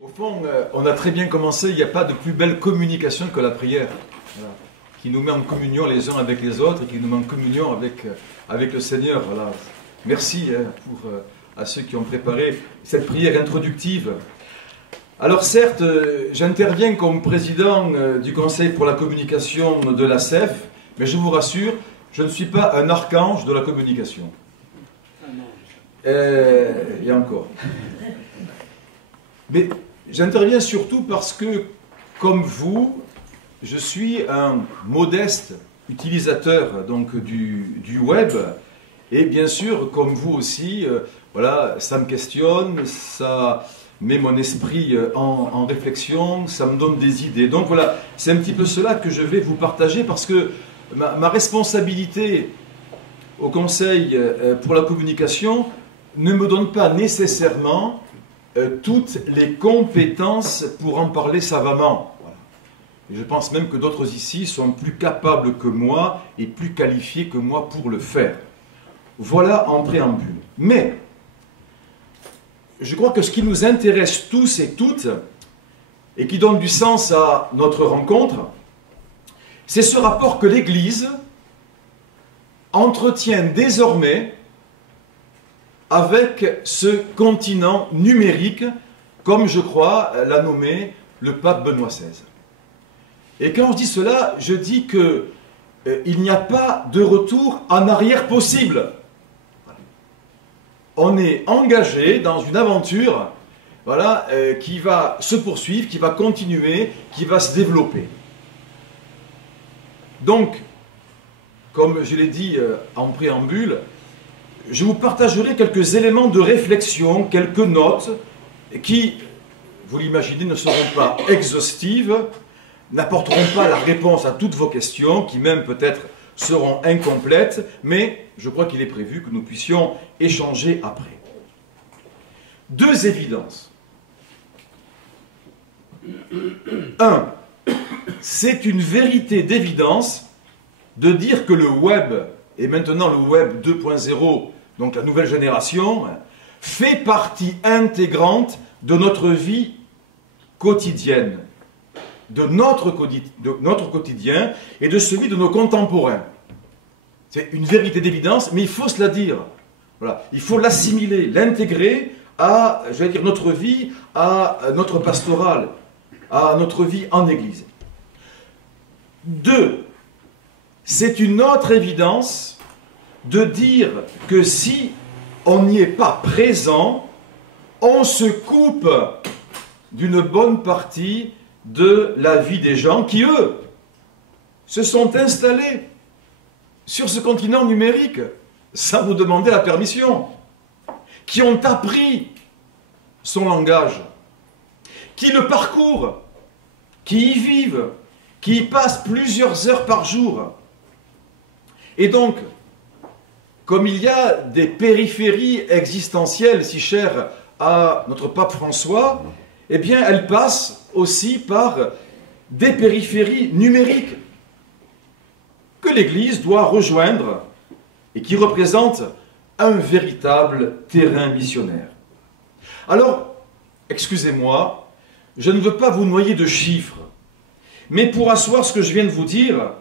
Au fond, on a très bien commencé, il n'y a pas de plus belle communication que la prière, voilà, qui nous met en communion les uns avec les autres et qui nous met en communion avec le Seigneur. Voilà. Merci à ceux qui ont préparé cette prière introductive. Alors certes, j'interviens comme président du Conseil pour la communication de la CEF, mais je vous rassure, je ne suis pas un archange de la communication. Il y a encore. Mais j'interviens surtout parce que, comme vous, je suis un modeste utilisateur donc, du web. Et bien sûr, comme vous aussi, voilà, ça me questionne, ça met mon esprit en réflexion, ça me donne des idées. Donc voilà, c'est un petit peu cela que je vais vous partager parce que ma responsabilité au Conseil pour la communication ne me donne pas nécessairement toutes les compétences pour en parler savamment. Voilà. Et je pense même que d'autres ici sont plus capables que moi et plus qualifiés que moi pour le faire. Voilà en préambule. Mais, je crois que ce qui nous intéresse tous et toutes, et qui donne du sens à notre rencontre, c'est ce rapport que l'Église entretient désormais avec ce continent numérique, comme je crois l'a nommé le pape Benoît XVI. Et quand je dis cela, je dis qu'il n'y a pas de retour en arrière possible. On est engagé dans une aventure voilà, qui va se poursuivre, qui va continuer, qui va se développer. Donc, comme je l'ai dit en préambule, je vous partagerai quelques éléments de réflexion, quelques notes qui, vous l'imaginez, ne seront pas exhaustives, n'apporteront pas la réponse à toutes vos questions, qui même peut-être seront incomplètes, mais je crois qu'il est prévu que nous puissions échanger après. Deux évidences. Un, c'est une vérité d'évidence de dire que le web, et maintenant le web 2.0, donc la nouvelle génération, fait partie intégrante de notre vie quotidienne, de notre quotidien et de celui de nos contemporains. C'est une vérité d'évidence, mais il faut se la dire. Voilà. Il faut l'assimiler, l'intégrer à, je vais dire, notre vie, à notre pastorale, à notre vie en Église. Deux, c'est une autre évidence de dire que si on n'y est pas présent, on se coupe d'une bonne partie de la vie des gens qui, eux, se sont installés sur ce continent numérique sans vous demander la permission, qui ont appris son langage, qui le parcourent, qui y vivent, qui y passent plusieurs heures par jour. Et donc, comme il y a des périphéries existentielles si chères à notre pape François, eh bien, elles passent aussi par des périphéries numériques que l'Église doit rejoindre et qui représentent un véritable terrain missionnaire. Alors, excusez-moi, je ne veux pas vous noyer de chiffres, mais pour asseoir ce que je viens de vous dire,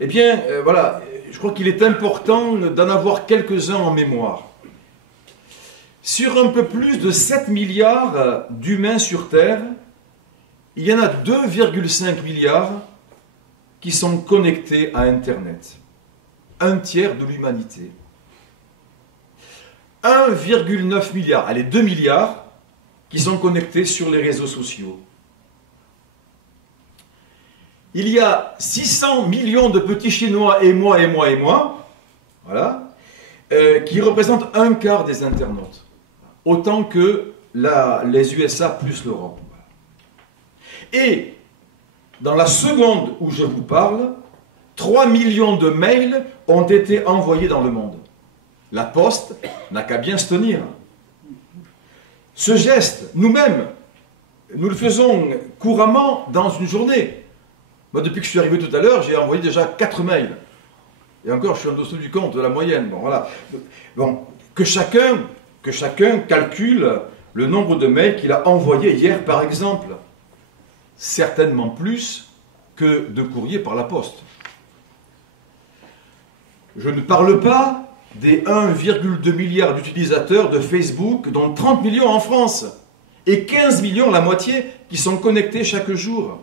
eh bien, voilà, je crois qu'il est important d'en avoir quelques-uns en mémoire. Sur un peu plus de 7 milliards d'humains sur Terre, il y en a 2,5 milliards qui sont connectés à Internet. Un tiers de l'humanité. 1,9 milliard, allez, 2 milliards, qui sont connectés sur les réseaux sociaux. Il y a 600 millions de petits Chinois, et moi, voilà, qui représentent un quart des internautes. Autant que les USA plus l'Europe. Et, dans la seconde où je vous parle, 3 millions de mails ont été envoyés dans le monde. La poste n'a qu'à bien se tenir. Ce geste, nous-mêmes, nous le faisons couramment dans une journée. Moi, depuis que je suis arrivé tout à l'heure, j'ai envoyé déjà 4 mails. Et encore, je suis en dessous du compte de la moyenne. Bon, voilà. Bon, que chacun calcule le nombre de mails qu'il a envoyés hier, par exemple. Certainement plus que de courriers par la poste. Je ne parle pas des 1,2 milliard d'utilisateurs de Facebook, dont 30 millions en France, et 15 millions, la moitié, qui sont connectés chaque jour.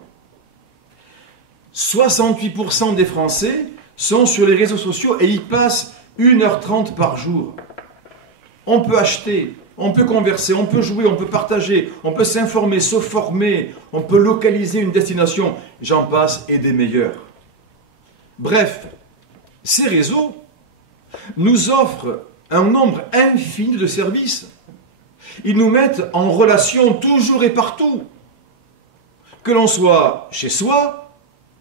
68% des Français sont sur les réseaux sociaux et y passent 1h30 par jour. On peut acheter, on peut converser, on peut jouer, on peut partager, on peut s'informer, se former, on peut localiser une destination, j'en passe, et des meilleurs. Bref, ces réseaux nous offrent un nombre infini de services. Ils nous mettent en relation toujours et partout, que l'on soit chez soi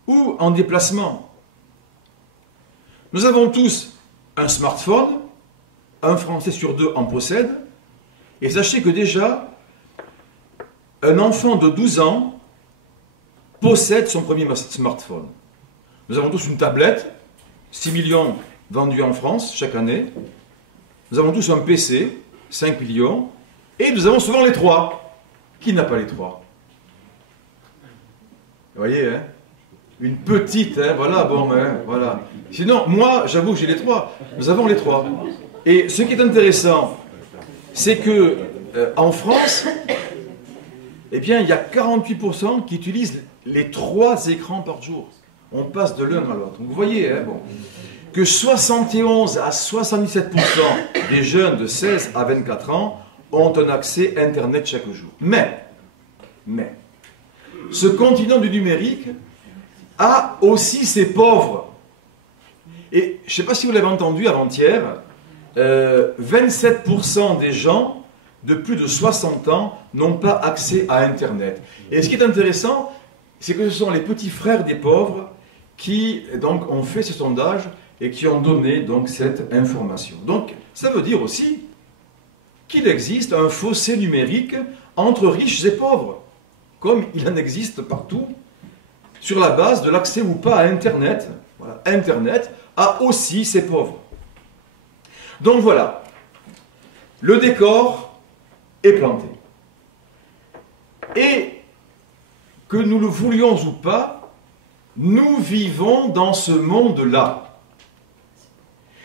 ou en déplacement. Nous avons tous un smartphone, un Français sur deux en possède, et sachez que déjà, un enfant de 12 ans possède son premier smartphone. Nous avons tous une tablette, 6 millions vendus en France chaque année. Nous avons tous un PC, 5 millions, et nous avons souvent les trois. Qui n'a pas les trois? Vous voyez, hein? Une petite, hein, voilà, bon, hein, voilà. Sinon, moi, j'avoue que j'ai les trois. Nous avons les trois. Et ce qui est intéressant, c'est que en France, eh bien, il y a 48% qui utilisent les 3 écrans par jour. On passe de l'un à l'autre. Vous voyez, hein, bon, que 71 à 77% des jeunes de 16 à 24 ans ont un accès Internet chaque jour. Mais, ce continent du numérique a aussi ses pauvres. Et je ne sais pas si vous l'avez entendu avant-hier, 27% des gens de plus de 60 ans n'ont pas accès à Internet. Et ce qui est intéressant, c'est que ce sont les petits frères des pauvres qui donc, ont fait ce sondage et qui ont donné donc, cette information. Donc, ça veut dire aussi qu'il existe un fossé numérique entre riches et pauvres, comme il en existe partout, sur la base de l'accès ou pas à Internet. Voilà. Internet a aussi ses pauvres. Donc voilà, le décor est planté. Et que nous le voulions ou pas, nous vivons dans ce monde-là.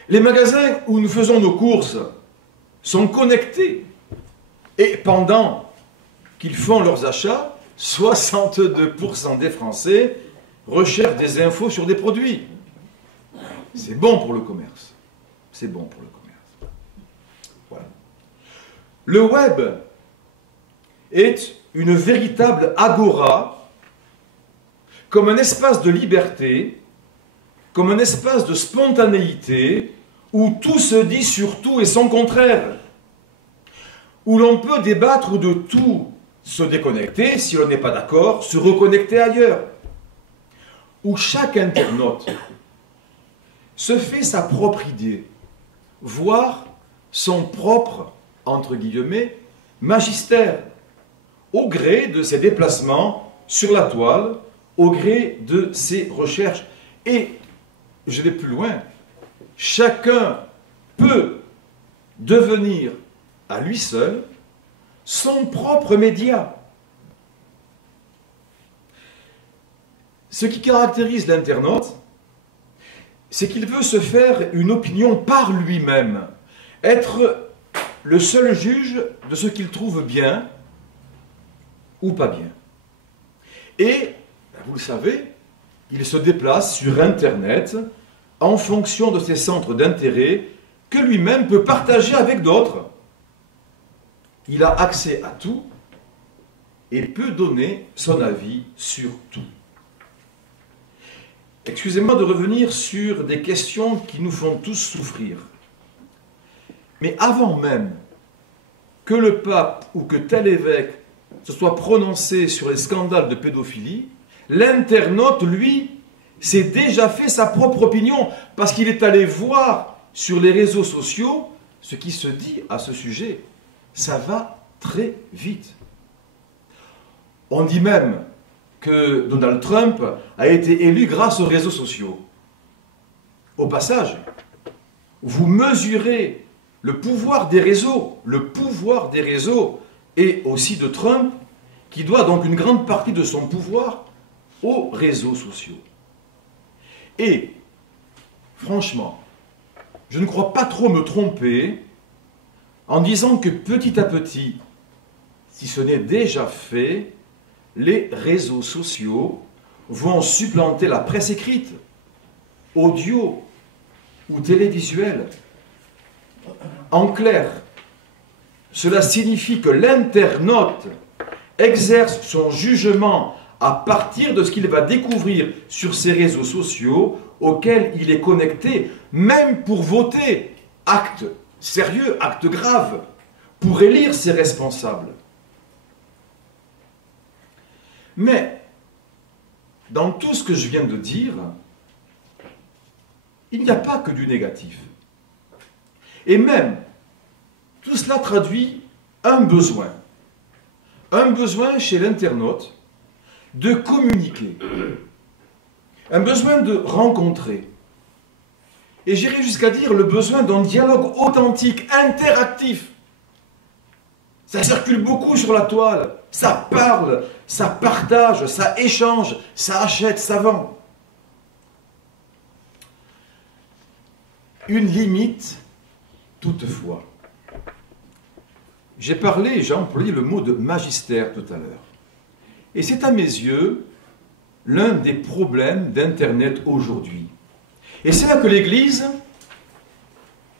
Les magasins où nous faisons nos courses sont connectés. Et pendant qu'ils font leurs achats, 62% des Français recherchent des infos sur des produits. C'est bon pour le commerce. C'est bon pour le commerce. Voilà. Le web est une véritable agora, comme un espace de liberté, comme un espace de spontanéité, où tout se dit sur tout et son contraire, où l'on peut débattre de tout, se déconnecter, si l'on n'est pas d'accord, se reconnecter ailleurs, où chaque internaute se fait sa propre idée, voire son propre, entre guillemets, magistère, au gré de ses déplacements sur la toile, au gré de ses recherches. Et, je vais plus loin, chacun peut devenir à lui seul son propre média. Ce qui caractérise l'internaute, c'est qu'il veut se faire une opinion par lui-même, être le seul juge de ce qu'il trouve bien ou pas bien. Et, vous le savez, il se déplace sur Internet en fonction de ses centres d'intérêt que lui-même peut partager avec d'autres. Il a accès à tout et peut donner son avis sur tout. Excusez-moi de revenir sur des questions qui nous font tous souffrir. Mais avant même que le pape ou que tel évêque se soit prononcé sur les scandales de pédophilie, l'internaute, lui, s'est déjà fait sa propre opinion parce qu'il est allé voir sur les réseaux sociaux ce qui se dit à ce sujet. Ça va très vite. On dit même que Donald Trump a été élu grâce aux réseaux sociaux. Au passage, vous mesurez le pouvoir des réseaux et aussi de Trump, qui doit donc une grande partie de son pouvoir aux réseaux sociaux. Et, franchement, je ne crois pas trop me tromper en disant que petit à petit, si ce n'est déjà fait, les réseaux sociaux vont supplanter la presse écrite, audio ou télévisuelle. En clair, cela signifie que l'internaute exerce son jugement à partir de ce qu'il va découvrir sur ces réseaux sociaux auxquels il est connecté, même pour voter. Acte sérieux, acte grave, pour élire ses responsables. Mais, dans tout ce que je viens de dire, il n'y a pas que du négatif. Et même, tout cela traduit un besoin chez l'internaute de communiquer, un besoin de rencontrer, et j'irai jusqu'à dire le besoin d'un dialogue authentique, interactif. Ça circule beaucoup sur la toile, ça parle, ça partage, ça échange, ça achète, ça vend. Une limite, toutefois. J'ai employé le mot de magistère tout à l'heure. Et c'est à mes yeux l'un des problèmes d'Internet aujourd'hui. Et c'est là que l'Église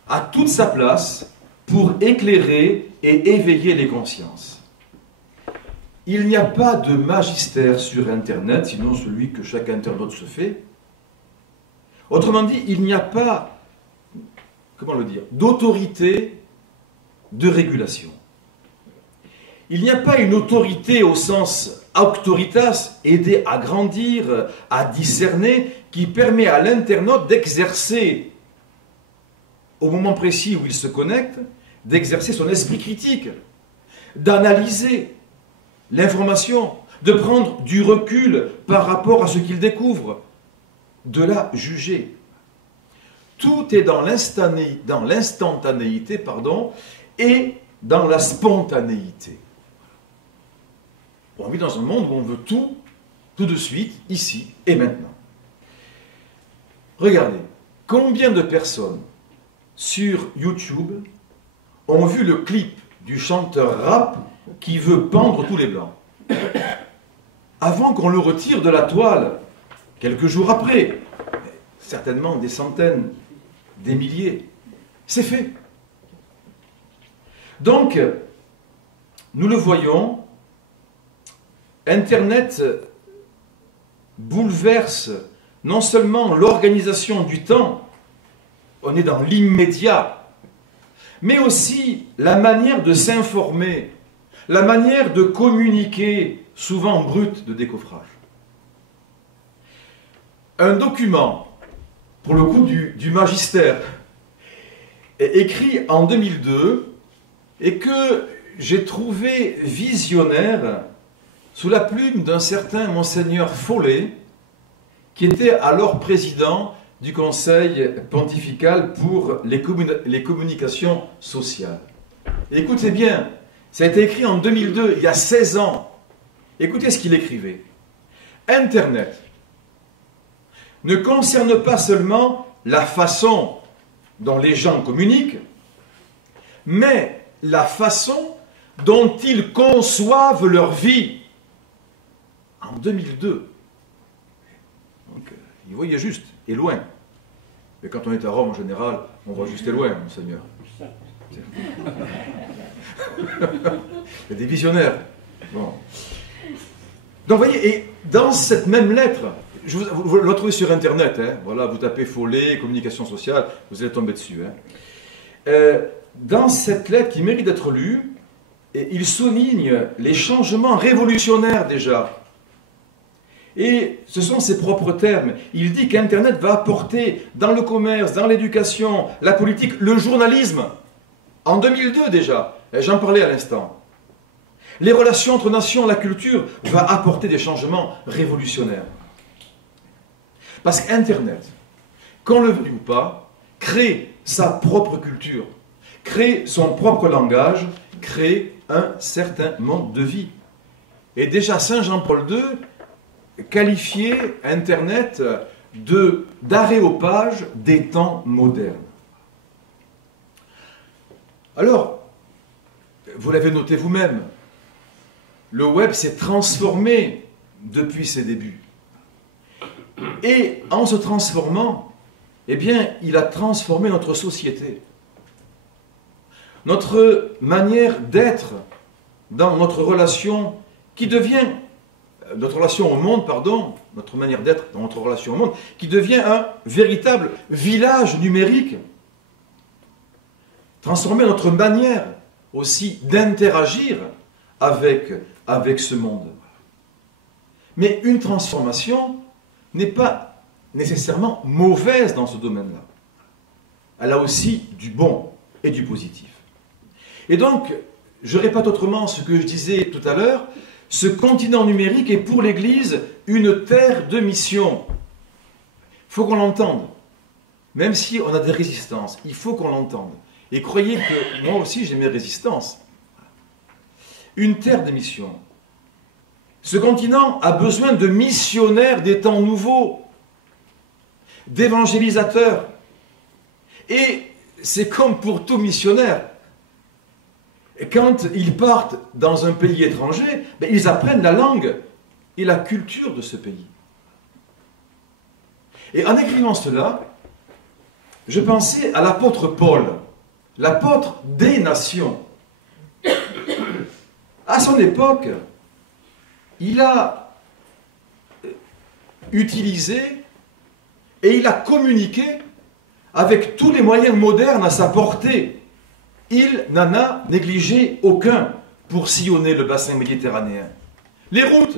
a toute sa place pour éclairer et éveiller les consciences. Il n'y a pas de magistère sur Internet, sinon celui que chaque internaute se fait. Autrement dit, il n'y a pas, d'autorité de régulation. Il n'y a pas une autorité au sens auctoritas, aider à grandir, à discerner, qui permet à l'internaute d'exercer, au moment précis où il se connecte, d'exercer son esprit critique, d'analyser l'information, de prendre du recul par rapport à ce qu'il découvre, de la juger. Tout est dans l'instantanéité, et dans la spontanéité. On vit dans un monde où on veut tout de suite, ici et maintenant. Regardez, combien de personnes sur YouTube ont vu le clip du chanteur rap qui veut pendre tous les blancs avant qu'on le retire de la toile, quelques jours après, certainement des centaines, des milliers, c'est fait. Donc, nous le voyons, Internet bouleverse non seulement l'organisation du temps, on est dans l'immédiat, mais aussi la manière de s'informer, la manière de communiquer, souvent brute de décoffrage. Un document, pour le coup du magistère, est écrit en 2002 et que j'ai trouvé visionnaire sous la plume d'un certain monseigneur Follet, qui était alors président du Conseil pontifical pour les communications sociales. Et écoutez bien, ça a été écrit en 2002, il y a 16 ans. Écoutez ce qu'il écrivait. Internet ne concerne pas seulement la façon dont les gens communiquent, mais la façon dont ils conçoivent leur vie. En 2002. Donc, il voyait juste, et loin. Mais quand on est à Rome, en général, on voit juste et loin, Monseigneur. Il y a des visionnaires. Bon. Donc, vous voyez, et dans cette même lettre, vous la trouvez sur Internet, hein, voilà, vous tapez Follet, communication sociale, vous allez tomber dessus. Hein. Dans cette lettre qui mérite d'être lue, il souligne les changements révolutionnaires déjà. Et ce sont ses propres termes. Il dit qu'Internet va apporter dans le commerce, dans l'éducation, la politique, le journalisme. En 2002 déjà, j'en parlais à l'instant. Les relations entre nations, la culture, va apporter des changements révolutionnaires. Parce qu'Internet, qu'on le veuille ou pas, crée sa propre culture, crée son propre langage, crée un certain mode de vie. Et déjà Saint Jean-Paul II qualifiait Internet d'aréopage des temps modernes. Alors, vous l'avez noté vous-même, le web s'est transformé depuis ses débuts. Et en se transformant, eh bien, il a transformé notre société. Notre manière d'être dans notre relation qui devient, notre relation au monde, pardon, notre manière d'être dans notre relation au monde, qui devient un véritable village numérique. Transformer notre manière aussi d'interagir avec ce monde. Mais une transformation n'est pas nécessairement mauvaise dans ce domaine-là. Elle a aussi du bon et du positif. Et donc, je répète autrement ce que je disais tout à l'heure, ce continent numérique est pour l'Église une terre de mission. Il faut qu'on l'entende. Même si on a des résistances, il faut qu'on l'entende. Et croyez que moi aussi j'ai mes résistances. Une terre de mission. Ce continent a besoin de missionnaires des temps nouveaux, d'évangélisateurs. Et c'est comme pour tout missionnaire. Quand ils partent dans un pays étranger, ils apprennent la langue et la culture de ce pays. Et en écrivant cela, je pensais à l'apôtre Paul, l'apôtre des nations. À son époque, il a utilisé et il a communiqué avec tous les moyens modernes à sa portée. Il n'en a négligé aucun pour sillonner le bassin méditerranéen. Les routes,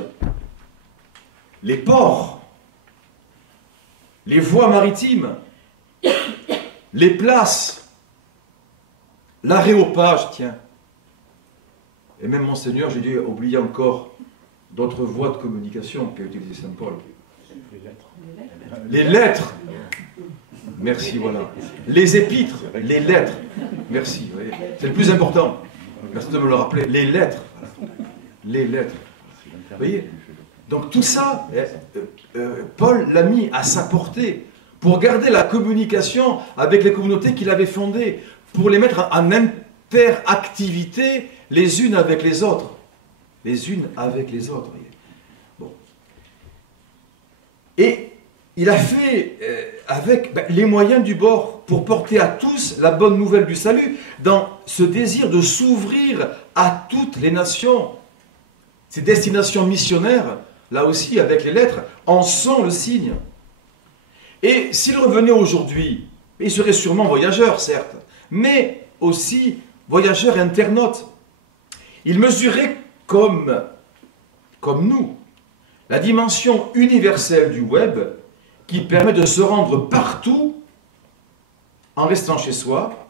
les ports, les voies maritimes, les places, l'aréopage, tiens. Et même Monseigneur, j'ai dû oublier encore d'autres voies de communication qu'a utilisé Saint Paul. Les lettres. Merci, voilà. Les épîtres, les lettres. Merci, oui. C'est le plus important. Merci de me le rappeler. Les lettres. Les lettres. Vous voyez? Donc tout ça, Paul l'a mis à sa portée pour garder la communication avec les communautés qu'il avait fondées, pour les mettre en interactivité les unes avec les autres. Les unes avec les autres. Bon. Et il a fait avec les moyens du bord pour porter à tous la bonne nouvelle du salut, dans ce désir de s'ouvrir à toutes les nations. Ces destinations missionnaires, là aussi avec les lettres, en sont le signe. Et s'il revenait aujourd'hui, il serait sûrement voyageur, certes, mais aussi voyageur internaute. Il mesurait comme nous la dimension universelle du web qui permet de se rendre partout en restant chez soi,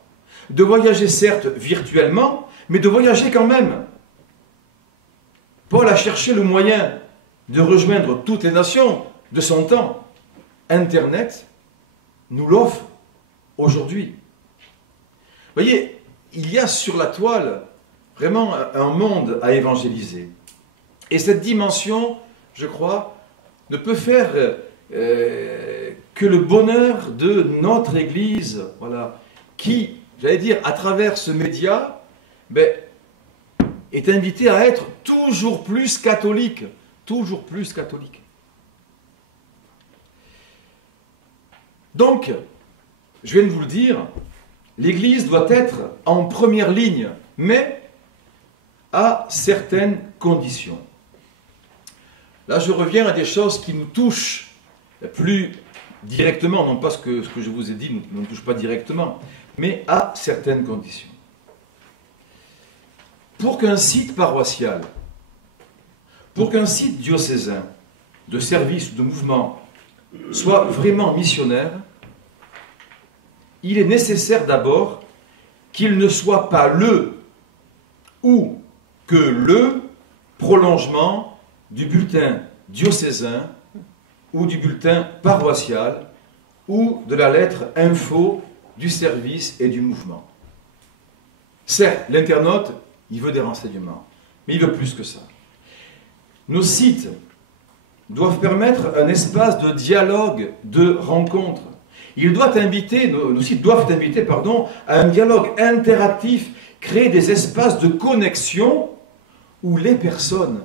de voyager certes virtuellement, mais de voyager quand même. Paul a cherché le moyen de rejoindre toutes les nations de son temps. Internet nous l'offre aujourd'hui. Vous voyez, il y a sur la toile vraiment un monde à évangéliser. Et cette dimension, je crois, ne peut faire que le bonheur de notre Église, voilà, qui, j'allais dire, à travers ce média, est invitée à être toujours plus catholique, toujours plus catholique. Donc, je viens de vous le dire, l'Église doit être en première ligne, mais à certaines conditions. Là, je reviens à des choses qui nous touchent plus directement, non pas ce que je vous ai dit ne nous touche pas directement, mais à certaines conditions. Pour qu'un site paroissial, pour qu'un site diocésain, de service ou de mouvement, soit vraiment missionnaire, il est nécessaire d'abord qu'il ne soit pas le ou que le prolongement du bulletin diocésain ou du bulletin paroissial ou de la lettre info du service et du mouvement. Certes, l'internaute il veut des renseignements. Mais il veut plus que ça. Nos sites doivent permettre un espace de dialogue, de rencontre. Nos sites doivent inviter, à un dialogue interactif, créer des espaces de connexion où les personnes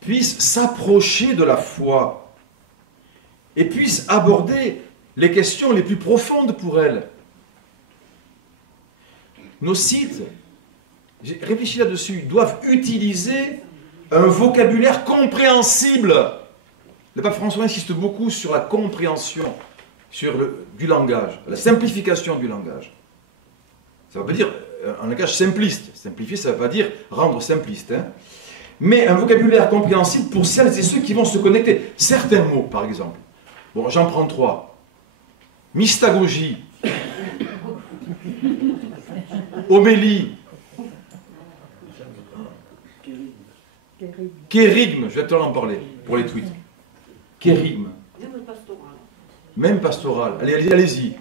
puissent s'approcher de la foi et puissent aborder les questions les plus profondes pour elles. Nos sites, réfléchis là-dessus, doivent utiliser un vocabulaire compréhensible. Le pape François insiste beaucoup sur la compréhension du langage, la simplification du langage. Ça ne veut pas dire un langage simpliste. Simplifier, ça ne veut pas dire rendre simpliste. Hein. Mais un vocabulaire compréhensible pour celles et ceux qui vont se connecter. Certains mots, par exemple. Bon, j'en prends 3. Mystagogie. Homélie. Kérigme, je vais te en parler pour les tweets. Kérigme. Même pastoral. Allez-y.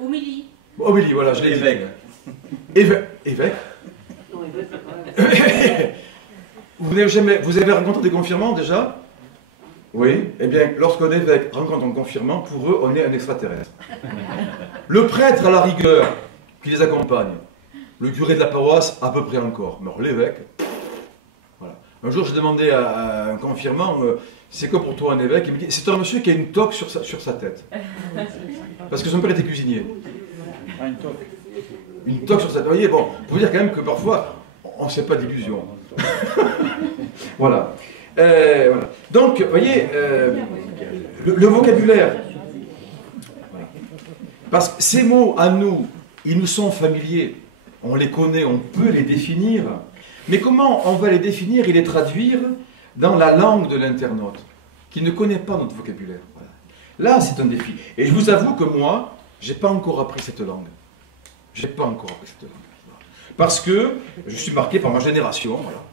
Homélie. Homélie, voilà, je l'ai dit. Évêque. Non, évêque. Vous avez rencontré des confirmants déjà? Oui. Eh bien, lorsqu'un évêque rencontre un confirmant, pour eux, on est un extraterrestre. Le prêtre, à la rigueur, qui les accompagne. Le curé de la paroisse, à peu près encore. Mais alors, l'évêque, voilà. Un jour, j'ai demandé à un confirmant, c'est quoi pour toi un évêque? Il me dit, c'est un monsieur qui a une toque sur sa tête. Parce que son père était cuisinier. Ah, une toque. Une toque sur sa tête. Vous voyez, bon, il faut dire quand même que parfois, on ne sait pas d'illusion. Voilà. Voilà. Donc, vous voyez, le vocabulaire. Parce que ces mots, à nous, ils nous sont familiers. On les connaît, on peut les définir. Mais comment on va les définir et les traduire dans la langue de l'internaute, qui ne connaît pas notre vocabulaire? Voilà. Là, c'est un défi. Et je vous avoue que moi, je n'ai pas encore appris cette langue. Je n'ai pas encore appris cette langue. Voilà. Parce que je suis marqué par ma génération. Voilà.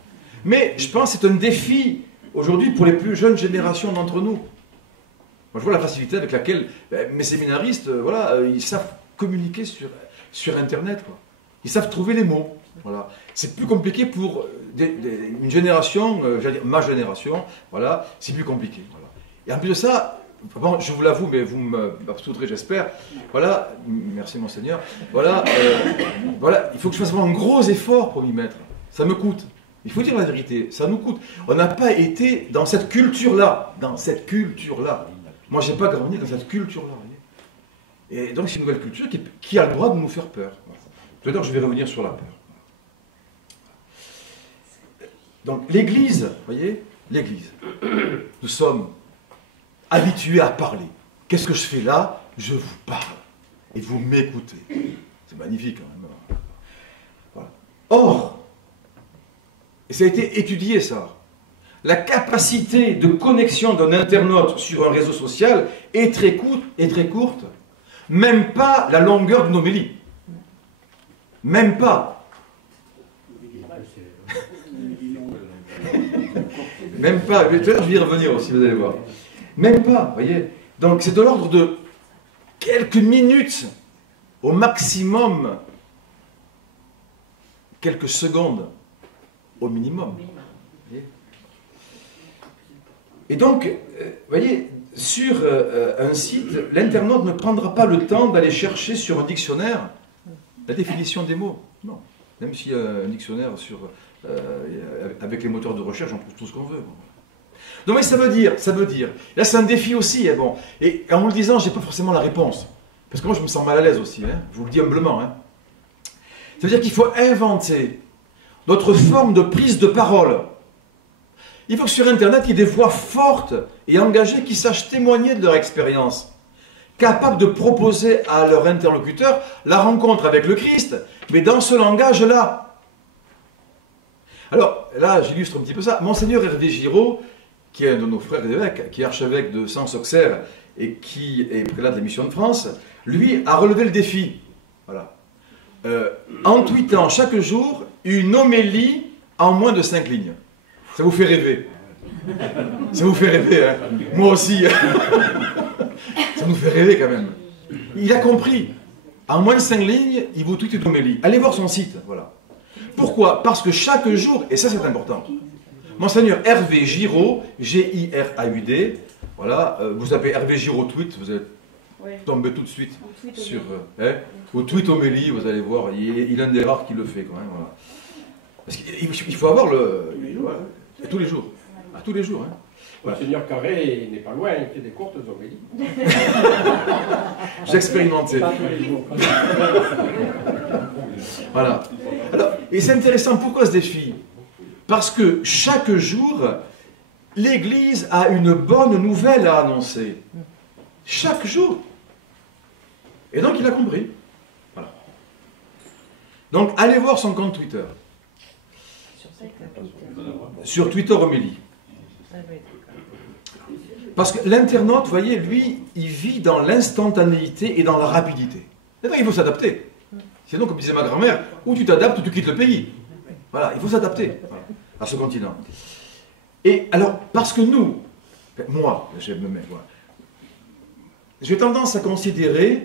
Mais je pense que c'est un défi aujourd'hui pour les plus jeunes générations d'entre nous. Moi, je vois la facilité avec laquelle mes séminaristes, voilà, ils savent communiquer sur Internet, quoi. Ils savent trouver les mots. Voilà. C'est plus compliqué pour une génération, j'allais dire ma génération, voilà, c'est plus compliqué. Voilà. Et en plus de ça, bon, je vous l'avoue, mais vous m'absoudrez, j'espère, voilà, merci Monseigneur, voilà, voilà, il faut que je fasse vraiment un gros effort pour m'y mettre. Ça me coûte. Il faut dire la vérité, ça nous coûte. On n'a pas été dans cette culture-là, Moi, je n'ai pas grandi dans cette culture-là. Et donc, c'est une nouvelle culture qui a le droit de nous faire peur. Tout à l'heure, je vais revenir sur la peur. Donc, l'Église, vous voyez, l'Église, nous sommes habitués à parler. Qu'est-ce que je fais là? Je vous parle. Et vous m'écoutez. C'est magnifique, quand même. Voilà. Or, et ça a été étudié, ça, la capacité de connexion d'un internaute sur un réseau social est très courte. Même pas la longueur d'une homélie. Même pas. Même pas. Je vais y revenir aussi, vous allez voir. Même pas, vous voyez. Donc c'est de l'ordre de quelques minutes, au maximum, quelques secondes, au minimum. Et donc, vous voyez, sur un site, l'internaute ne prendra pas le temps d'aller chercher sur un dictionnaire la définition des mots. Non. Même s'il y a un dictionnaire avec les moteurs de recherche, on trouve tout ce qu'on veut. Bon. Donc, mais ça veut dire, là c'est un défi aussi, hein, bon. Et en vous le disant, je n'ai pas forcément la réponse. Parce que moi je me sens mal à l'aise aussi, hein, je vous le dis humblement. Hein. Ça veut dire qu'il faut inventer notre forme de prise de parole. Il faut que sur Internet, il y ait des voix fortes et engagées qui sachent témoigner de leur expérience, capables de proposer à leur interlocuteur la rencontre avec le Christ, mais dans ce langage-là. Alors, là, j'illustre un petit peu ça. Monseigneur Hervé Giraud, qui est un de nos frères évêques, qui est archevêque de Sens-Auxerre et qui est prélat de la Mission de France, lui a relevé le défi. Voilà. En tweetant chaque jour une homélie en moins de 5 lignes. Ça vous fait rêver. Ça vous fait rêver, hein. Moi aussi. Ça nous fait rêver quand même. Il a compris. En moins de 5 lignes, il vous tweet une homélie. Allez voir son site, voilà. Pourquoi? Parce que chaque jour, et ça c'est important, Monseigneur Hervé Giraud, G-I-R-A-U-D, voilà, vous tapez Hervé Giraud tweet, vous allez tomber tout de suite sur... ou tweet Homélie, vous allez voir, il est un des rares qui le fait quand même, voilà. Parce qu'il faut avoir le... Voilà, et tous les jours, à tous les jours. Hein. Voilà. Monseigneur Carré n'est pas loin, il fait des courtes homélies. J'ai expérimenté. Voilà. Alors, et c'est intéressant, pourquoi ce défi? Parce que chaque jour, l'Église a une bonne nouvelle à annoncer. Chaque jour. Et donc il a compris. Voilà. Donc allez voir son compte Twitter. Sur Twitter Homélie. Parce que l'internaute, vous voyez, lui, il vit dans l'instantanéité et dans la rapidité. Et donc il faut s'adapter. Sinon, comme disait ma grand-mère, ou tu t'adaptes ou tu quittes le pays. Voilà, il faut s'adapter à ce continent. Et alors, parce que nous, moi, je me mets, voilà, j'ai tendance à considérer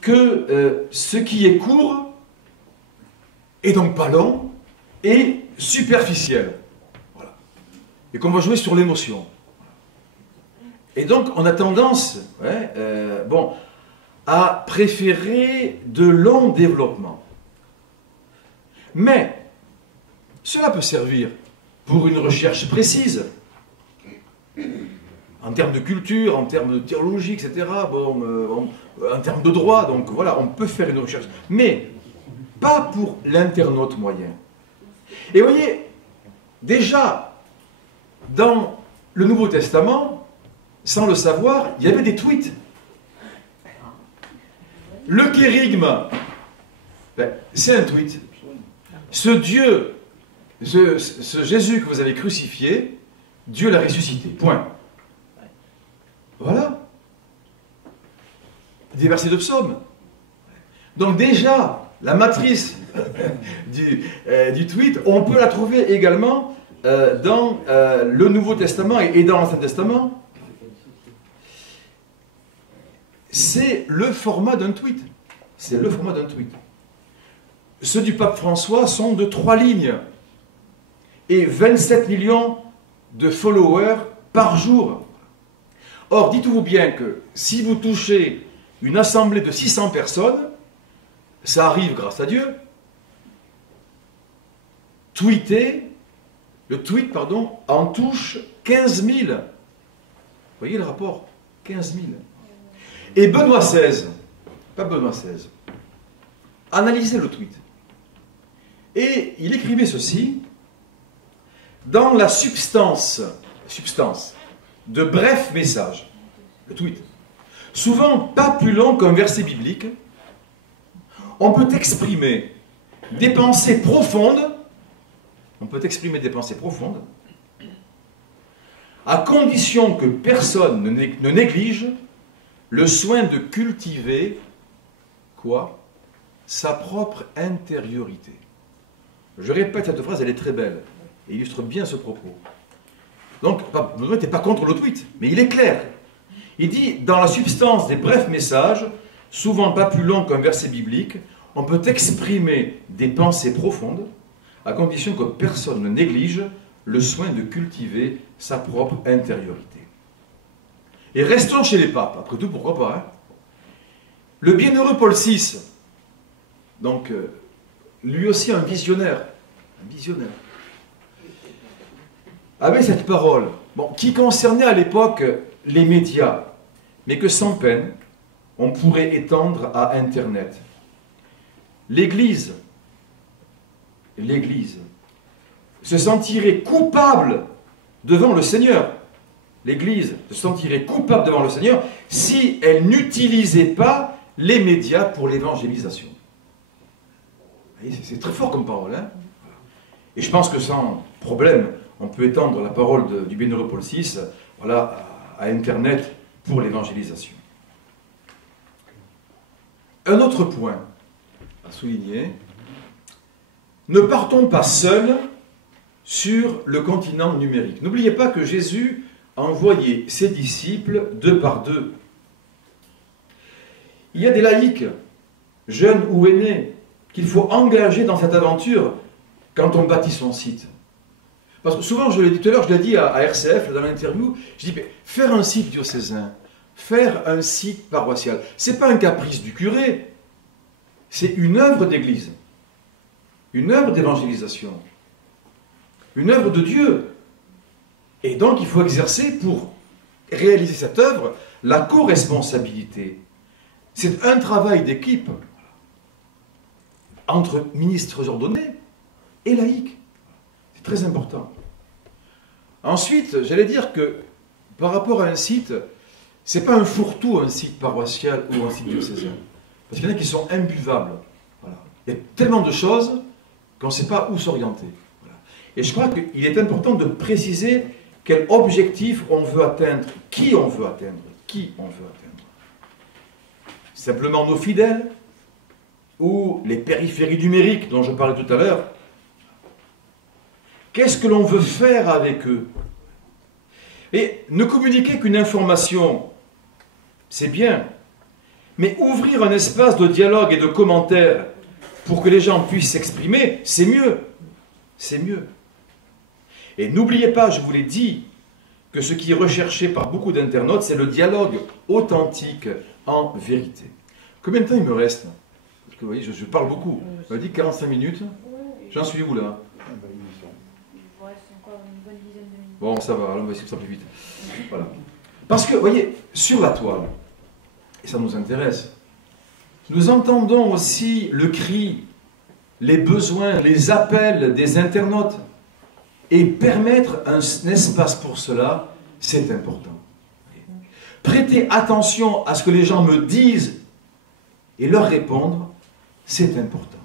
que ce qui est court, et donc pas long, est superficiel. Voilà. Et qu'on va jouer sur l'émotion. Et donc, on a tendance à préférer de longs développements. Mais, cela peut servir pour une recherche précise, en termes de culture, en termes de théologie, etc., en termes de droit, donc voilà, on peut faire une recherche. Mais, pas pour l'internaute moyen. Et vous voyez, déjà, dans le Nouveau Testament, sans le savoir, il y avait des tweets. Le kérigme, c'est un tweet. Ce Dieu, ce Jésus que vous avez crucifié, Dieu l'a ressuscité. Point. Voilà. Des versets de psaume. Donc déjà, la matrice du tweet, on peut la trouver également dans le Nouveau Testament et dans l'Ancien Testament. C'est le format d'un tweet. C'est le format d'un tweet. Ceux du pape François sont de 3 lignes. Et 27 millions de followers par jour. Or, dites-vous bien que si vous touchez une assemblée de 600 personnes, ça arrive grâce à Dieu, le tweet, en touche 15 000. Vous voyez le rapport? 15 000. Et Benoît XVI, pas Benoît XVI, analysait le tweet. Et il écrivait ceci: dans la substance de brefs messages, le tweet, souvent pas plus long qu'un verset biblique, on peut exprimer des pensées profondes, à condition que personne ne néglige le soin de cultiver, quoi? Sa propre intériorité. Je répète cette phrase, elle est très belle, et illustre bien ce propos. Donc, Benoît n'était pas contre le tweet, mais il est clair. Il dit, dans la substance des brefs messages, souvent pas plus longs qu'un verset biblique, on peut exprimer des pensées profondes, à condition que personne ne néglige le soin de cultiver sa propre intériorité. Et restons chez les papes, après tout, pourquoi pas, hein? Le bienheureux Paul VI, donc, lui aussi un visionnaire, avait cette parole, qui concernait à l'époque les médias, mais que sans peine, on pourrait étendre à Internet. L'Église se sentirait coupable devant le Seigneur. L'Église se sentirait coupable devant le Seigneur si elle n'utilisait pas les médias pour l'évangélisation. C'est très fort comme parole, hein? Et je pense que sans problème, on peut étendre la parole du bienheureux Paul VI, à Internet pour l'évangélisation. Un autre point à souligner: ne partons pas seuls sur le continent numérique. N'oubliez pas que Jésus a envoyé ses disciples 2 par 2. Il y a des laïcs, jeunes ou aînés, qu'il faut engager dans cette aventure quand on bâtit son site. Parce que souvent, je l'ai dit tout à l'heure, je l'ai dit à RCF dans l'interview, je dis, mais faire un site diocésain, faire un site paroissial, c'est pas un caprice du curé, c'est une œuvre d'église, une œuvre d'évangélisation, une œuvre de Dieu. Et donc, il faut exercer pour réaliser cette œuvre la co-responsabilité. C'est un travail d'équipe entre ministres ordonnés et laïcs. C'est très important. Ensuite, j'allais dire que par rapport à un site, c'est pas un fourre-tout, un site paroissial ou un site diocésain. Parce qu'il y en a qui sont imbuvables. Voilà. Il y a tellement de choses qu'on ne sait pas où s'orienter. Voilà. Et je crois qu'il est important de préciser quel objectif on veut atteindre, qui on veut atteindre, Simplement nos fidèles ou les périphéries numériques dont je parlais tout à l'heure. Qu'est-ce que l'on veut faire avec eux? Et ne communiquer qu'une information, c'est bien, mais ouvrir un espace de dialogue et de commentaires pour que les gens puissent s'exprimer, c'est mieux. C'est mieux. Et n'oubliez pas, je vous l'ai dit, que ce qui est recherché par beaucoup d'internautes, c'est le dialogue authentique en vérité. Combien de temps il me reste? Parce que vous voyez, je parle beaucoup. On m'a dit 45 minutes. J'en suis où là? Il reste encore une bonne dizaine de minutes. Bon, ça va, alors on va essayer que ça plus vite. Voilà. Parce que, vous voyez, sur la toile, et ça nous intéresse, nous entendons aussi le cri, les besoins, les appels des internautes. Et permettre un espace pour cela, c'est important. Prêter attention à ce que les gens me disent et leur répondre, c'est important.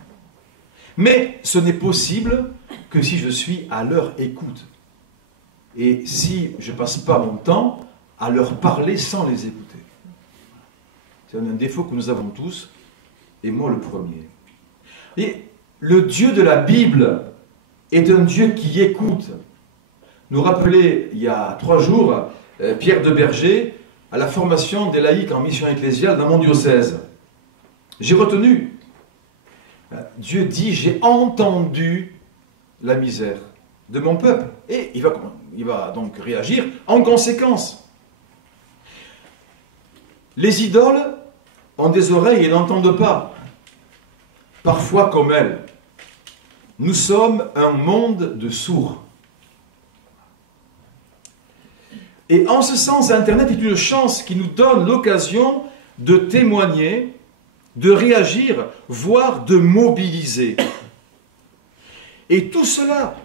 Mais ce n'est possible que si je suis à leur écoute. Et si je ne passe pas mon temps à leur parler sans les écouter. C'est un défaut que nous avons tous, et moi le premier. Et le Dieu de la Bible est un Dieu qui écoute. Nous rappelait il y a 3 jours Pierre de Berger à la formation des laïcs en mission ecclésiale dans mon diocèse. J'ai retenu. Dieu dit, j'ai entendu la misère de mon peuple. Et il va donc réagir en conséquence. Les idoles ont des oreilles et n'entendent pas. Parfois comme elles. Nous sommes un monde de sourds. Et en ce sens, Internet est une chance qui nous donne l'occasion de témoigner, de réagir, voire de mobiliser. Et tout cela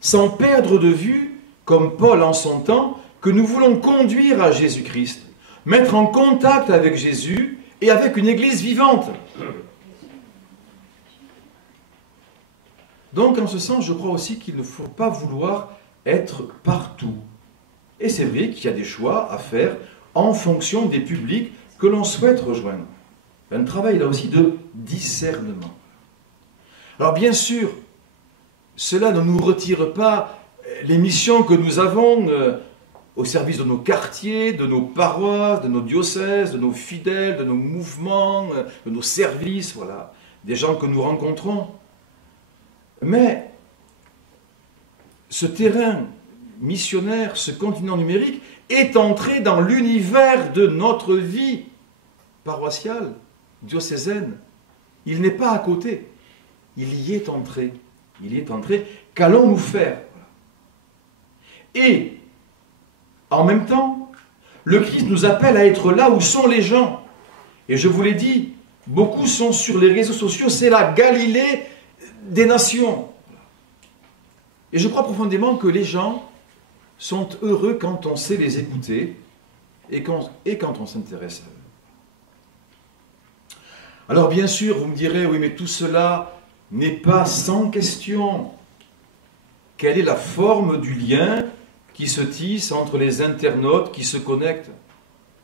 sans perdre de vue, comme Paul en son temps, que nous voulons conduire à Jésus-Christ, mettre en contact avec Jésus et avec une Église vivante. Donc, en ce sens, je crois aussi qu'il ne faut pas vouloir être partout. Et c'est vrai qu'il y a des choix à faire en fonction des publics que l'on souhaite rejoindre. Un travail là aussi de discernement. Alors bien sûr, cela ne nous retire pas les missions que nous avons au service de nos quartiers, de nos paroisses, de nos diocèses, de nos fidèles, de nos mouvements, de nos services, voilà, des gens que nous rencontrons. Mais ce terrain missionnaire, ce continent numérique, est entré dans l'univers de notre vie paroissiale, diocésaine. Il n'est pas à côté. Il y est entré. Il y est entré. Qu'allons-nous faire? Et, en même temps, le Christ nous appelle à être là où sont les gens. Et je vous l'ai dit, beaucoup sont sur les réseaux sociaux, c'est la Galilée des nations. Et je crois profondément que les gens sont heureux quand on sait les écouter et quand on s'intéresse à eux. Alors bien sûr, vous me direz, oui, mais tout cela n'est pas sans question. Quelle est la forme du lien qui se tisse entre les internautes qui se connectent?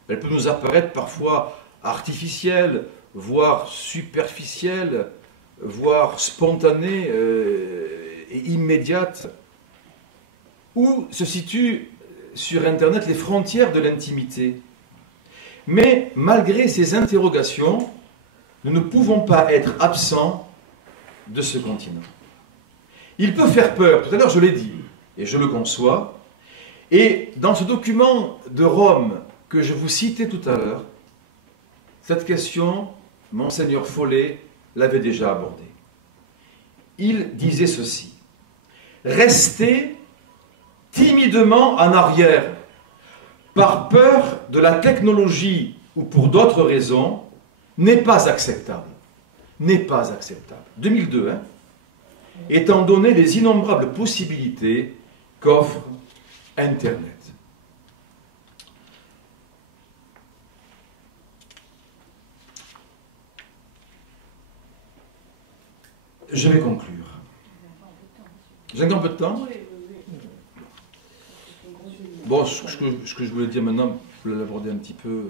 Elle peut nous apparaître parfois artificielle, voire superficielle, voire spontanée et immédiate. Où se situent sur Internet les frontières de l'intimité? Mais malgré ces interrogations, nous ne pouvons pas être absents de ce continent. Il peut faire peur, tout à l'heure je l'ai dit, et je le conçois. Et dans ce document de Rome que je vous citais tout à l'heure, cette question, Monseigneur Follet l'avait déjà abordée. Il disait ceci: rester timidement en arrière, par peur de la technologie ou pour d'autres raisons, n'est pas acceptable. N'est pas acceptable. 2002, hein, étant donné les innombrables possibilités qu'offre Internet. Je vais conclure. J'ai encore un peu de temps? Bon, ce que je voulais dire maintenant, vous l'aborder un petit peu,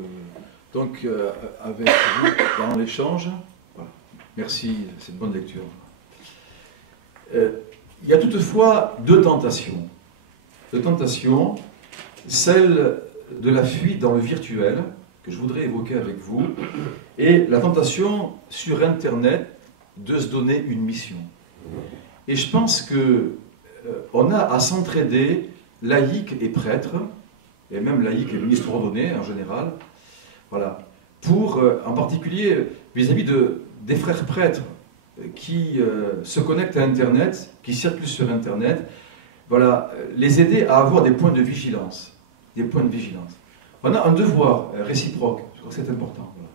avec vous, dans l'échange. Voilà. Merci, c'est une bonne lecture. Il y a toutefois deux tentations. Deux tentations, celle de la fuite dans le virtuel, que je voudrais évoquer avec vous, et la tentation sur Internet de se donner une mission. Et je pense qu'on a à s'entraider, laïcs et prêtres, et même laïcs et ministres ordonnés en général, voilà, pour, en particulier vis-à-vis des frères prêtres qui se connectent à Internet, qui circulent sur Internet, voilà, les aider à avoir des points de vigilance. Des points de vigilance. On a un devoir réciproque, je crois que c'est important. Voilà.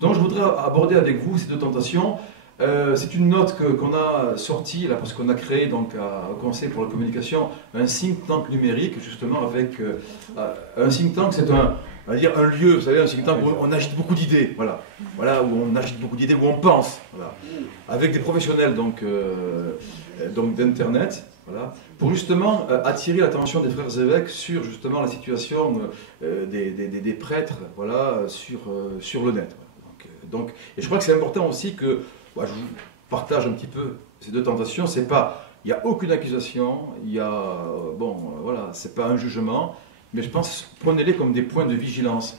Donc je voudrais aborder avec vous ces deux tentations. C'est une note qu'on a sortie, là, parce qu'on a créé donc, au Conseil pour la communication un think tank numérique, justement, avec un think tank, c'est on va dire un lieu, vous savez, un think tank où on agite beaucoup d'idées, voilà. Voilà, où on agite beaucoup d'idées, où on pense, voilà. Avec des professionnels donc d'Internet, voilà, pour justement attirer l'attention des frères évêques sur justement la situation des prêtres, voilà, sur le net. Voilà. Et je crois que c'est important aussi que je vous partage un petit peu ces deux tentations. C'est pas, il n'y a aucune accusation, il y a, voilà, c'est pas un jugement, mais je pense, prenez-les comme des points de vigilance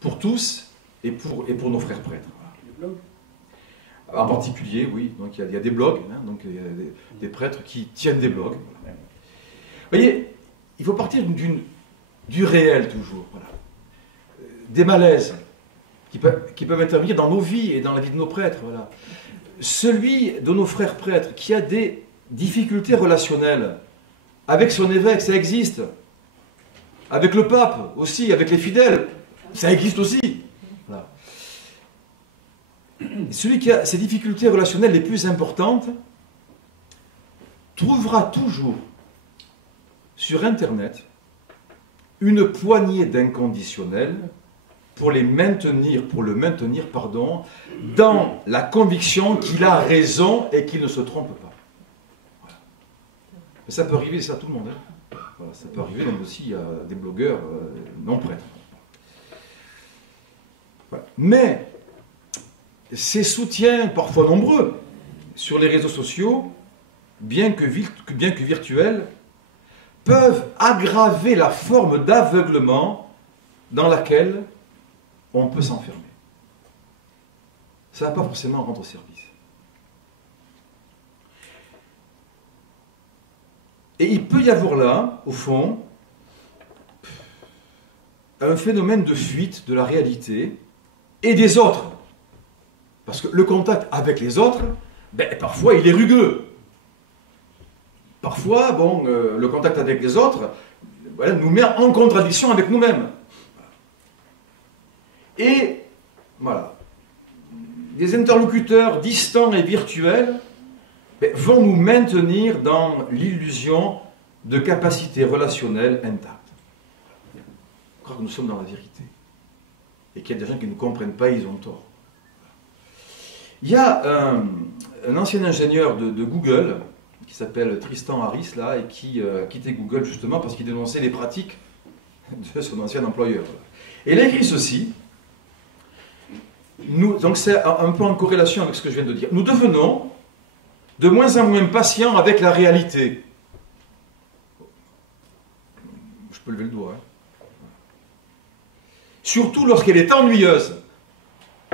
pour tous et pour nos frères prêtres. Voilà. En particulier, oui, donc il y a des blogs, hein, donc il y a des prêtres qui tiennent des blogs. Voilà. Vous voyez, il faut partir du réel toujours, voilà. Des malaises qui peuvent intervenir dans nos vies et dans la vie de nos prêtres, voilà. Celui de nos frères prêtres qui a des difficultés relationnelles avec son évêque, ça existe. Avec le pape aussi, avec les fidèles, ça existe aussi. Voilà. Celui qui a ces difficultés relationnelles les plus importantes trouvera toujours sur Internet une poignée d'inconditionnels pour le maintenir, dans la conviction qu'il a raison et qu'il ne se trompe pas. Voilà. Mais ça peut arriver, ça à tout le monde. Hein. Voilà, ça peut arriver même aussi à des blogueurs non prêtres. Voilà. Mais ces soutiens, parfois nombreux, sur les réseaux sociaux, bien que virtuels, peuvent aggraver la forme d'aveuglement dans laquelle on peut s'enfermer. Ça ne va pas forcément rendre service. Et il peut y avoir là, au fond, un phénomène de fuite de la réalité et des autres. Parce que le contact avec les autres, parfois il est rugueux. Parfois, le contact avec les autres nous met en contradiction avec nous-mêmes. Et, voilà, des interlocuteurs distants et virtuels vont nous maintenir dans l'illusion de capacités relationnelles intactes. Je crois que nous sommes dans la vérité. Et qu'il y a des gens qui ne comprennent pas, ils ont tort. Il y a un ancien ingénieur de Google, qui s'appelle Tristan Harris, là, et qui a quitté Google justement parce qu'il dénonçait les pratiques de son ancien employeur. Et il a écrit ceci. Donc c'est un peu en corrélation avec ce que je viens de dire. Nous devenons de moins en moins patients avec la réalité. Je peux lever le doigt. Hein. Surtout lorsqu'elle est ennuyeuse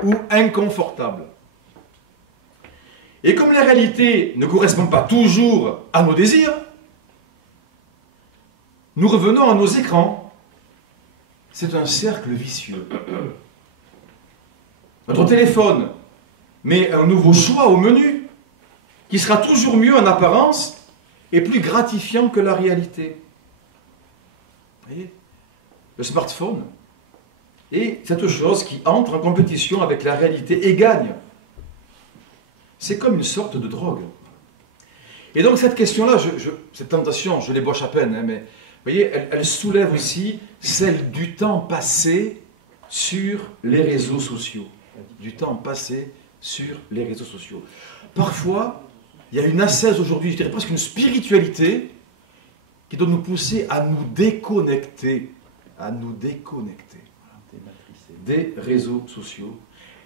ou inconfortable. Et comme la réalité ne correspond pas toujours à nos désirs, nous revenons à nos écrans. C'est un cercle vicieux. Notre téléphone met un nouveau choix au menu qui sera toujours mieux en apparence et plus gratifiant que la réalité. Vous voyez ? Le smartphone est cette chose qui entre en compétition avec la réalité et gagne. C'est comme une sorte de drogue. Et donc cette question-là, cette tentation, je l'ébauche à peine, hein, mais vous voyez, elle soulève aussi celle du temps passé sur les réseaux sociaux. Du temps passé sur les réseaux sociaux. Parfois, il y a une ascèse aujourd'hui, je dirais presque une spiritualité, qui doit nous pousser à nous déconnecter, des réseaux sociaux,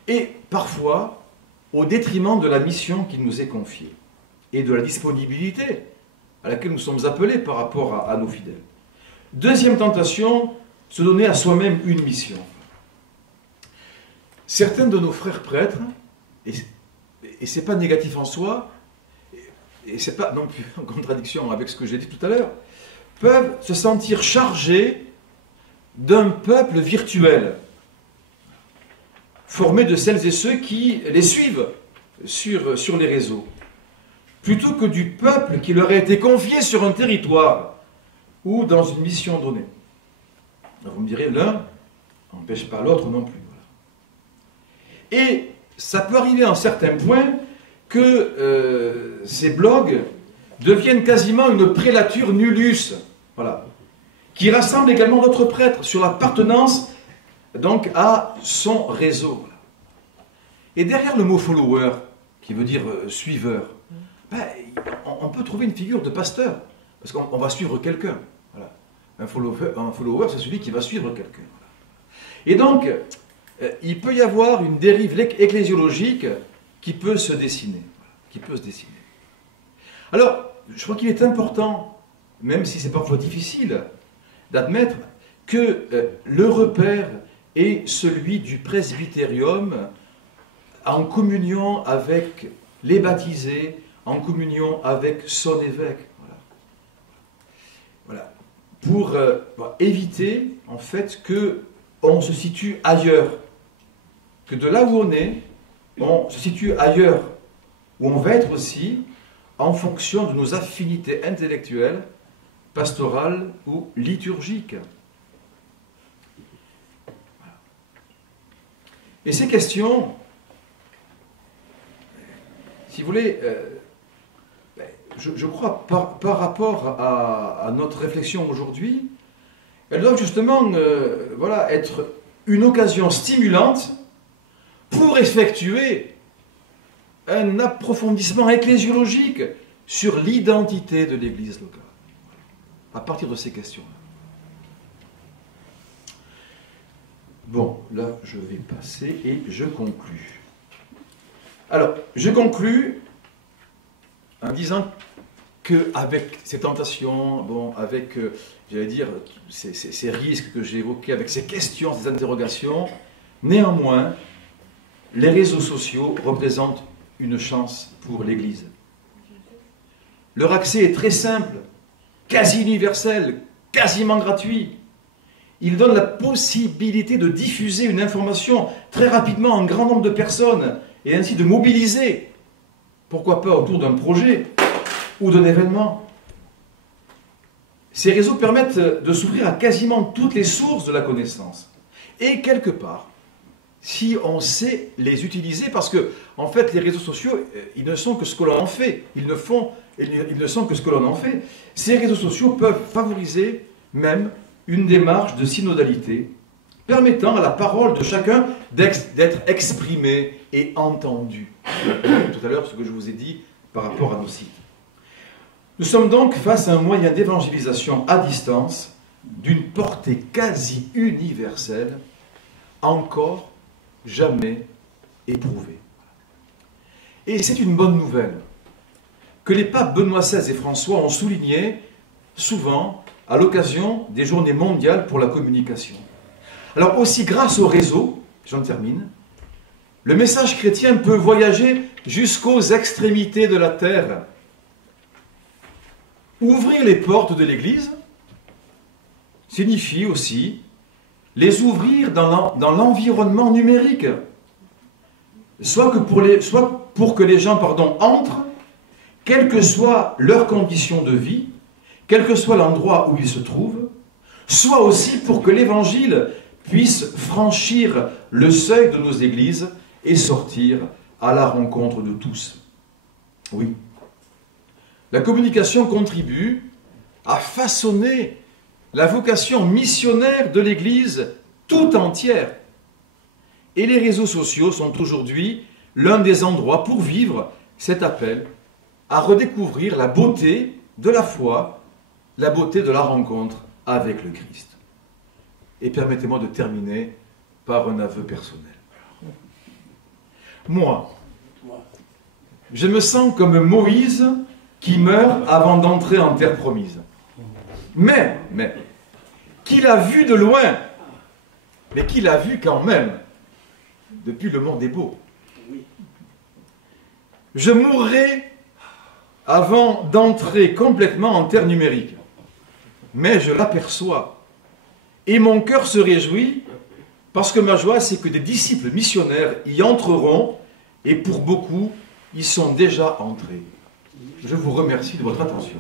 et parfois au détriment de la mission qui nous est confiée, et de la disponibilité à laquelle nous sommes appelés par rapport à nos fidèles. Deuxième tentation, se donner à soi-même une mission. Certains de nos frères prêtres, et ce n'est pas négatif en soi, et ce n'est pas non plus en contradiction avec ce que j'ai dit tout à l'heure, peuvent se sentir chargés d'un peuple virtuel, formé de celles et ceux qui les suivent sur les réseaux, plutôt que du peuple qui leur a été confié sur un territoire ou dans une mission donnée. Alors vous me direz, l'un n'empêche pas l'autre non plus. Voilà. Et ça peut arriver à un certain point que ces blogs deviennent quasiment une prélature nullus, voilà, qui rassemble également d'autres prêtres sur l'appartenance donc à son réseau. Voilà. Et derrière le mot follower, qui veut dire suiveur, ben, on peut trouver une figure de pasteur, parce qu'on va suivre quelqu'un. Voilà. Un follower, c'est celui qui va suivre quelqu'un. Voilà. Et donc, il peut y avoir une dérive ecclésiologique qui peut se dessiner. Alors, je crois qu'il est important, même si c'est parfois difficile, d'admettre que le repère est celui du presbytérium en communion avec les baptisés, en communion avec son évêque. Voilà. Pour éviter, en fait, qu'on se situe ailleurs. Que de là où on est, on se situe ailleurs. Où on va être aussi en fonction de nos affinités intellectuelles, pastorales ou liturgiques. Voilà. Et ces questions, si vous voulez, je crois, par rapport à notre réflexion aujourd'hui, elles doivent justement voilà, être une occasion stimulante pour effectuer un approfondissement ecclésiologique sur l'identité de l'Église locale, à partir de ces questions-là. Bon, là, je vais passer et je conclus. Alors, je conclus en disant qu'avec ces tentations, bon, avec, j'allais dire, ces risques que j'ai évoqués, avec ces questions, ces interrogations, néanmoins, les réseaux sociaux représentent une chance pour l'Église. Leur accès est très simple, quasi universel, quasiment gratuit. Il donne la possibilité de diffuser une information très rapidement à un grand nombre de personnes et ainsi de mobiliser, pourquoi pas autour d'un projet ou d'un événement. Ces réseaux permettent de s'ouvrir à quasiment toutes les sources de la connaissance. Et quelque part, si on sait les utiliser, parce que, en fait, les réseaux sociaux, ils ne sont que ce que l'on en fait. Ils ne sont que ce que l'on en fait. Ces réseaux sociaux peuvent favoriser même une démarche de synodalité, permettant à la parole de chacun d'être exprimée et entendue. Tout à l'heure, ce que je vous ai dit par rapport à nos sites. Nous sommes donc face à un moyen d'évangélisation à distance, d'une portée quasi universelle, encore jamais éprouvé. Et c'est une bonne nouvelle que les papes Benoît XVI et François ont souligné souvent à l'occasion des Journées mondiales pour la communication. Alors aussi grâce au réseau, j'en termine, Le message chrétien peut voyager jusqu'aux extrémités de la terre. Ouvrir les portes de l'Église signifie aussi les ouvrir dans l'environnement numérique. Soit pour que les gens entrent, quelles que soient leurs conditions de vie, quel que soit l'endroit où ils se trouvent, soit aussi pour que l'Évangile puisse franchir le seuil de nos églises et sortir à la rencontre de tous. Oui. La communication contribue à façonner la vocation missionnaire de l'Église tout entière. Et les réseaux sociaux sont aujourd'hui l'un des endroits pour vivre cet appel à redécouvrir la beauté de la foi, la beauté de la rencontre avec le Christ. Et permettez-moi de terminer par un aveu personnel. Moi, je me sens comme Moïse qui meurt avant d'entrer en terre promise. Mais, qu'il a vu de loin, mais qu'il a vu quand même, depuis le monde est beau. Je mourrai avant d'entrer complètement en terre numérique. Mais je l'aperçois. Et mon cœur se réjouit, parce que ma joie, c'est que des disciples missionnaires y entreront, et pour beaucoup, ils sont déjà entrés. Je vous remercie de votre attention.